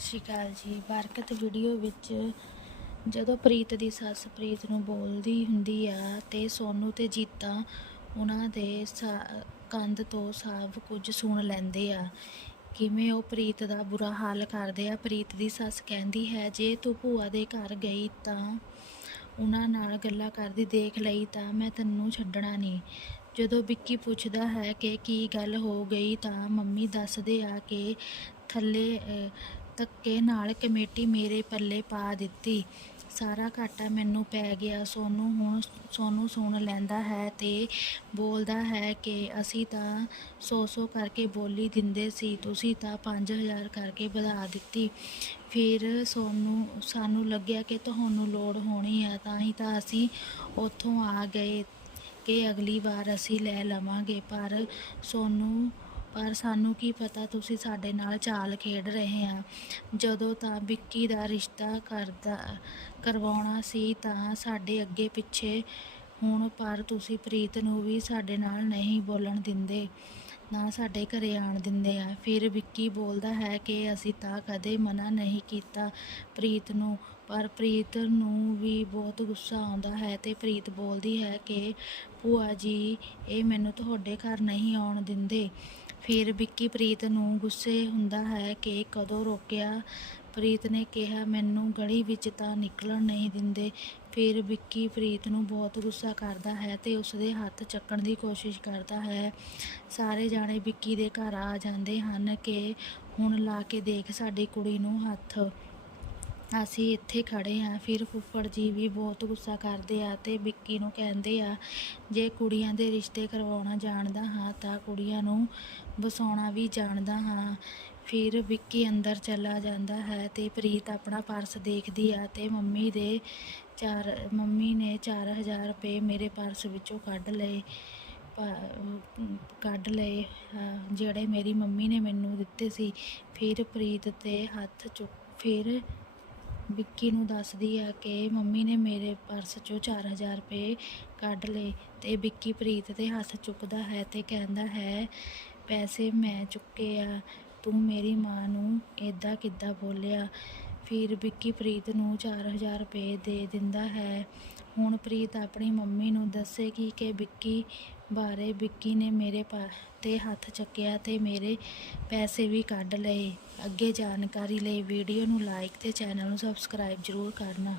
ਸਤਿ ਸ਼੍ਰੀ ਅਕਾਲ ਜੀ। ਬਰਕਤ ਵੀਡੀਓ ਵਿੱਚ ਜਦੋਂ ਪ੍ਰੀਤ ਦੀ ਸੱਸ ਪ੍ਰੀਤ ਨੂੰ ਬੋਲਦੀ ਹੁੰਦੀ ਆ ਤੇ ਸੋਨੂ ਤੇ ਜੀਤਾ ਉਹਨਾਂ ਦੇ ਸਾ- ਕੰਧ ਤੋਂ ਸਭ ਕੁਝ ਸੁਣ ਲੈਂਦੇ ਆ। ਕਿਵੇਂ ਉਹ ਪ੍ਰੀਤ ਦਾ ਬੁਰਾ ਹਾਲ ਕਰਦੇ ਆ? ਪ੍ਰੀਤ ਦੀ ਸੱਸ ਕਹਿੰਦੀ ਹੈ, ਜੇ ਤੂੰ ਭੂਆ ਦੇ ਘਰ ਗਈ ਤਾਂ ਉਹਨਾਂ ਨਾਲ ਗੱਲਾਂ ਕਰਦੀ, ਦੇਖ ਲਈ ਤਾਂ ਮੈਂ ਤੈਨੂੰ ਛੱਡਣਾ ਨਹੀਂ। ਜਦੋਂ ਵਿੱਕੀ ਪੁੱਛਦਾ ਹੈ ਕਿ ਕੀ ਗੱਲ ਹੋ ਗਈ ਤਾਂ ਮੰਮੀ ਦੱਸਦੇ ਆ ਕਿ ਥੱਲੇ ਧੱਕੇ ਨਾਲ ਕਮੇਟੀ ਮੇਰੇ ਪੱਲੇ ਪਾ ਦਿੱਤੀ। ਸਾਰਾ ਘਾਟਾ ਮੈਨੂੰ ਪੈ ਗਿਆ। ਸੋਨੂੰ ਹੁਣ ਸੋਨੂੰ ਸੁਣ ਲੈਂਦਾ ਹੈ ਤੇ ਬੋਲਦਾ ਹੈ ਕਿ ਅਸੀਂ ਤਾਂ ਸੌ ਸੌ ਕਰਕੇ ਬੋਲੀ ਦਿੰਦੇ ਸੀ, ਤੁਸੀਂ ਤਾਂ 5000 ਕਰਕੇ ਵਧਾ ਦਿੱਤੀ। ਫਿਰ ਸੋਨੂੰ, ਸਾਨੂੰ ਲੱਗਿਆ ਕਿ ਤੁਹਾਨੂੰ ਲੋੜ ਹੋਣੀ ਹੈ ਤਾਂ ਹੀ ਤਾਂ ਅਸੀਂ ਉੱਥੋਂ ਆ ਗਏ ਕਿ ਅਗਲੀ ਵਾਰ ਅਸੀਂ ਲੈ ਲਵਾਂਗੇ। ਪਰ ਸੋਨੂੰ ਪਰ ਸਾਨੂੰ ਕੀ ਪਤਾ ਤੁਸੀਂ ਸਾਡੇ ਨਾਲ ਚਾਲ ਖੇਡ ਰਹੇ ਆ। ਜਦੋਂ ਤਾਂ ਵਿੱਕੀ ਦਾ ਰਿਸ਼ਤਾ ਕਰਦਾ, ਕਰਵਾਉਣਾ ਸੀ ਤਾਂ ਸਾਡੇ ਅੱਗੇ ਪਿੱਛੇ ਹੁਣ, ਪਰ ਤੁਸੀਂ ਪ੍ਰੀਤ ਨੂੰ ਵੀ ਸਾਡੇ ਨਾਲ ਨਹੀਂ ਬੋਲਣ ਦਿੰਦੇ। ਨਾ ਸਾਡੇ ਘਰੇ ਆਣ ਦਿੰਦੇ ਆ। ਫਿਰ ਵਿੱਕੀ ਬੋਲਦਾ ਹੈ ਕਿ ਅਸੀਂ ਤਾਂ ਕਦੇ ਮਨਾ ਨਹੀਂ ਕੀਤਾ ਪ੍ਰੀਤ ਨੂੰ, ਪਰ ਪ੍ਰੀਤ ਨੂੰ ਵੀ ਬਹੁਤ ਗੁੱਸਾ ਆਉਂਦਾ ਹੈ ਤੇ ਪ੍ਰੀਤ ਬੋਲਦੀ ਹੈ ਕਿ, ਭੂਆ ਜੀ, ਇਹ ਮੈਨੂੰ ਤੁਹਾਡੇ ਘਰ ਨਹੀਂ ਆਉਣ ਦਿੰਦੇ। ਫਿਰ ਵਿੱਕੀ ਪ੍ਰੀਤ ਨੂੰ ਗੁੱਸੇ ਹੁੰਦਾ ਹੈ ਕਿ ਕਦੋਂ ਰੋਕਿਆ ਪ੍ਰੀਤ ਨੇ ਕਿਹਾ, ਮੈਨੂੰ ਗਲੀ ਵਿੱਚ ਤਾਂ ਨਿਕਲਣ ਨਹੀਂ ਦਿੰਦੇ। ਫਿਰ ਵਿੱਕੀ ਪ੍ਰੀਤ ਨੂੰ ਬਹੁਤ ਗੁੱਸਾ ਕਰਦਾ ਹੈ ਤੇ ਉਸਦੇ ਹੱਥ ਚੱਕਣ ਦੀ ਕੋਸ਼ਿਸ਼ ਕਰਦਾ ਹੈ। ਸਾਰੇ ਜਾਣੇ ਵਿੱਕੀ ਦੇ ਘਰ ਆ ਜਾਂਦੇ ਹਨ ਕਿ ਹੁਣ ਲਾ ਕੇ ਦੇਖ ਸਾਡੀ ਕੁੜੀ ਨੂੰ ਹੱਥ। ਅਸੀਂ ਇੱਥੇ ਖੜੇ ਆ ਫਿਰ ਫੁੱਫੜ ਜੀ ਵੀ ਬਹੁਤ ਗੁੱਸਾ ਕਰਦੇ ਆ ਤੇ ਵਿੱਕੀ ਨੂੰ ਕਹਿੰਦੇ ਆ, ਜੇ ਕੁੜੀਆਂ ਦੇ ਰਿਸ਼ਤੇ ਕਰਵਾਉਣਾ ਜਾਣਦਾ ਹਾਂ ਤਾਂ ਕੁੜੀਆਂ ਨੂੰ ਵਸਾਉਣਾ ਵੀ ਜਾਣਦਾ ਹਾਂ। ਫਿਰ ਵਿੱਕੀ ਅੰਦਰ ਚਲਾ ਜਾਂਦਾ ਹੈ ਅਤੇ ਪ੍ਰੀਤ ਆਪਣਾ ਪਰਸ ਦੇਖਦੀ ਆ ਅਤੇ ਮੰਮੀ ਦੇ ਚਾਰ, ਮੰਮੀ ਨੇ 4000 ਰੁਪਏ ਮੇਰੇ ਪਰਸ ਵਿੱਚੋਂ ਕੱਢ ਲਏ ਕੱਢ ਲਏ ਜਿਹੜੇ ਮੇਰੀ ਮੰਮੀ ਨੇ ਮੈਨੂੰ ਦਿੱਤੇ ਸੀ। ਫਿਰ ਪ੍ਰੀਤ ਤੇ ਹੱਥ ਚੁੱਕ, ਫਿਰ ਵਿੱਕੀ ਨੂੰ ਦੱਸਦੀ ਆ ਕਿ ਮੰਮੀ ਨੇ ਮੇਰੇ ਪਰਸ ਚੋਂ 4000 ਰੁਪਏ ਕੱਢ ਲਏ ਤੇ ਵਿੱਕੀ ਪ੍ਰੀਤ ਦੇ ਹੱਥ ਚੁੱਕਦਾ ਹੈ ਤੇ ਕਹਿੰਦਾ ਹੈ, ਪੈਸੇ ਮੈਂ ਚੁੱਕੇ ਆ। ਤੂੰ ਮੇਰੀ ਮਾਂ ਨੂੰ ਇੱਦਾਂ ਕਿੱਦਾਂ ਬੋਲਿਆ? ਫਿਰ ਵਿੱਕੀ ਪ੍ਰੀਤ ਨੂੰ 4000 ਰੁਪਏ ਦੇ ਦਿੰਦਾ ਹੈ। ਹੁਣ ਪ੍ਰੀਤ ਆਪਣੀ ਮੰਮੀ ਨੂੰ ਦੱਸੇਗੀ ਕਿ ਵਿੱਕੀ ਬਾਰੇ ਵਿੱਕੀ ਨੇ ਮੇਰੇ ਪਾ, ਤੇ ਹੱਥ ਚੱਕਿਆ ਤੇ ਮੇਰੇ ਪੈਸੇ ਵੀ ਕੱਢ ਲਏ। ਅੱਗੇ ਜਾਣਕਾਰੀ ਲਈ ਵੀਡੀਓ ਨੂੰ ਲਾਈਕ ਤੇ ਚੈਨਲ ਨੂੰ ਸਬਸਕ੍ਰਾਈਬ ਜ਼ਰੂਰ ਕਰਨਾ।